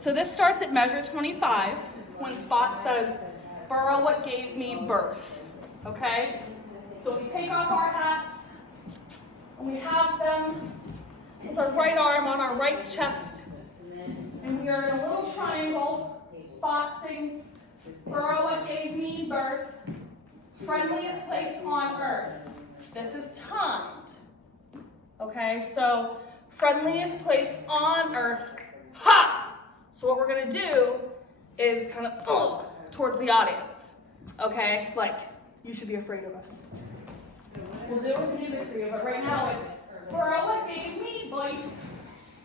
So this starts at measure 25 when Spot says, "Burrow what gave me birth." Okay? So we take off our hats and we have them with our right arm on our right chest. And we are in a little triangle. Spot sings, "Burrow what gave me birth, friendliest place on earth." This is timed. Okay, so friendliest place on earth, ha! So what we're gonna do is kind of towards the audience. Okay, like you should be afraid of us. We'll do it with music for you, but right now it's "Burrow what gave me birth,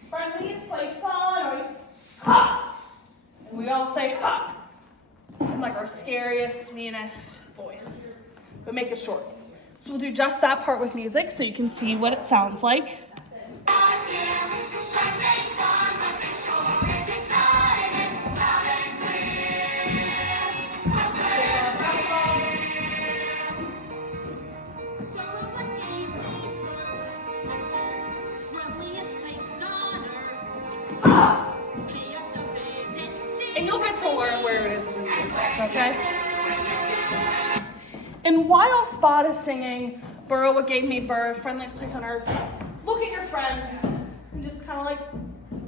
friendliest place on earth, ha!" And we all say ha, in like our scariest, meanest voice, but make it short. So we'll do just that part with music so you can see what it sounds like. And you'll get to learn where it is in the music, okay? And while Spot is singing "Burrow what gave me birth, friendliest place on earth," look at your friends and just kind of like,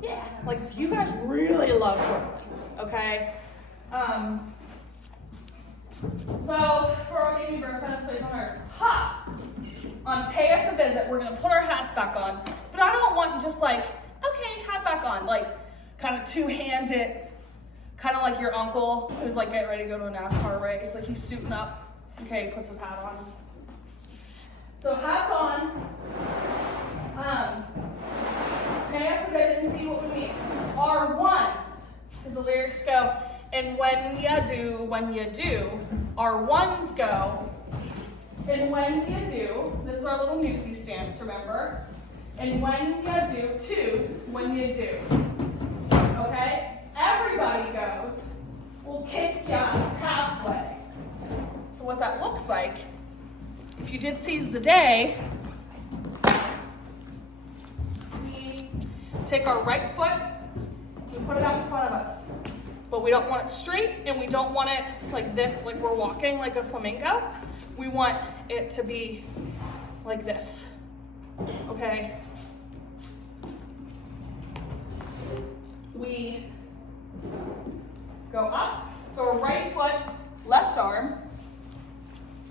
yeah, like you guys really love Brooklyn, okay? So "Burrow what gave me birth, friendliest place on earth, ha!" On "Pay Us a Visit," we're gonna put our hats back on, but I don't want just like, okay, hat back on, like kind of two-hand it, kind of like your uncle who's like getting ready to go to a NASCAR race, like he's suiting up. Okay, he puts his hat on. So hats on. Pay us a visit and see what we mean. Our ones, because the lyrics go, "And when you do, our ones go. And when you do," this is our little newsy stance, remember? "And when you do, twos, when you do." Okay? Everybody goes, "We'll kick ya halfway." So what that looks like, if you did seize the day, we take our right foot, we put it out in front of us. But we don't want it straight and we don't want it like this, like we're walking like a flamingo. We want it to be like this, okay? We go up, so our right foot, left arm,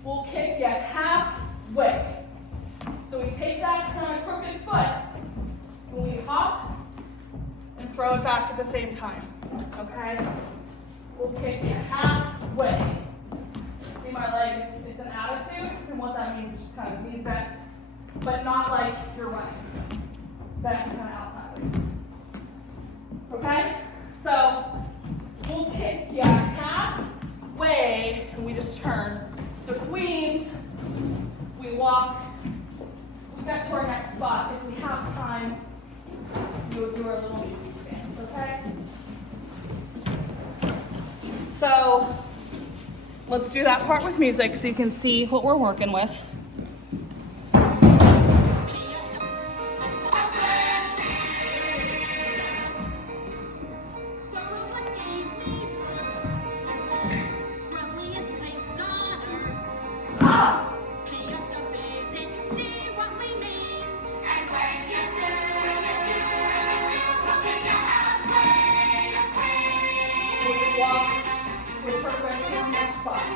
we'll kick you halfway. So we take that kind of crooked foot and we hop and throw it back at the same time, okay? We'll kick you halfway. See my leg, it's an attitude, and what that means is just kind of knees bent, but not like you're running. Bent kind of out sideways. Okay? So we'll kick you halfway and we just turn. So Queens, we walk, we get to our next spot. If we have time, we'll do our little music stance, okay? So let's do that part with music so you can see what we're working with. Walk with purpose to our next spot.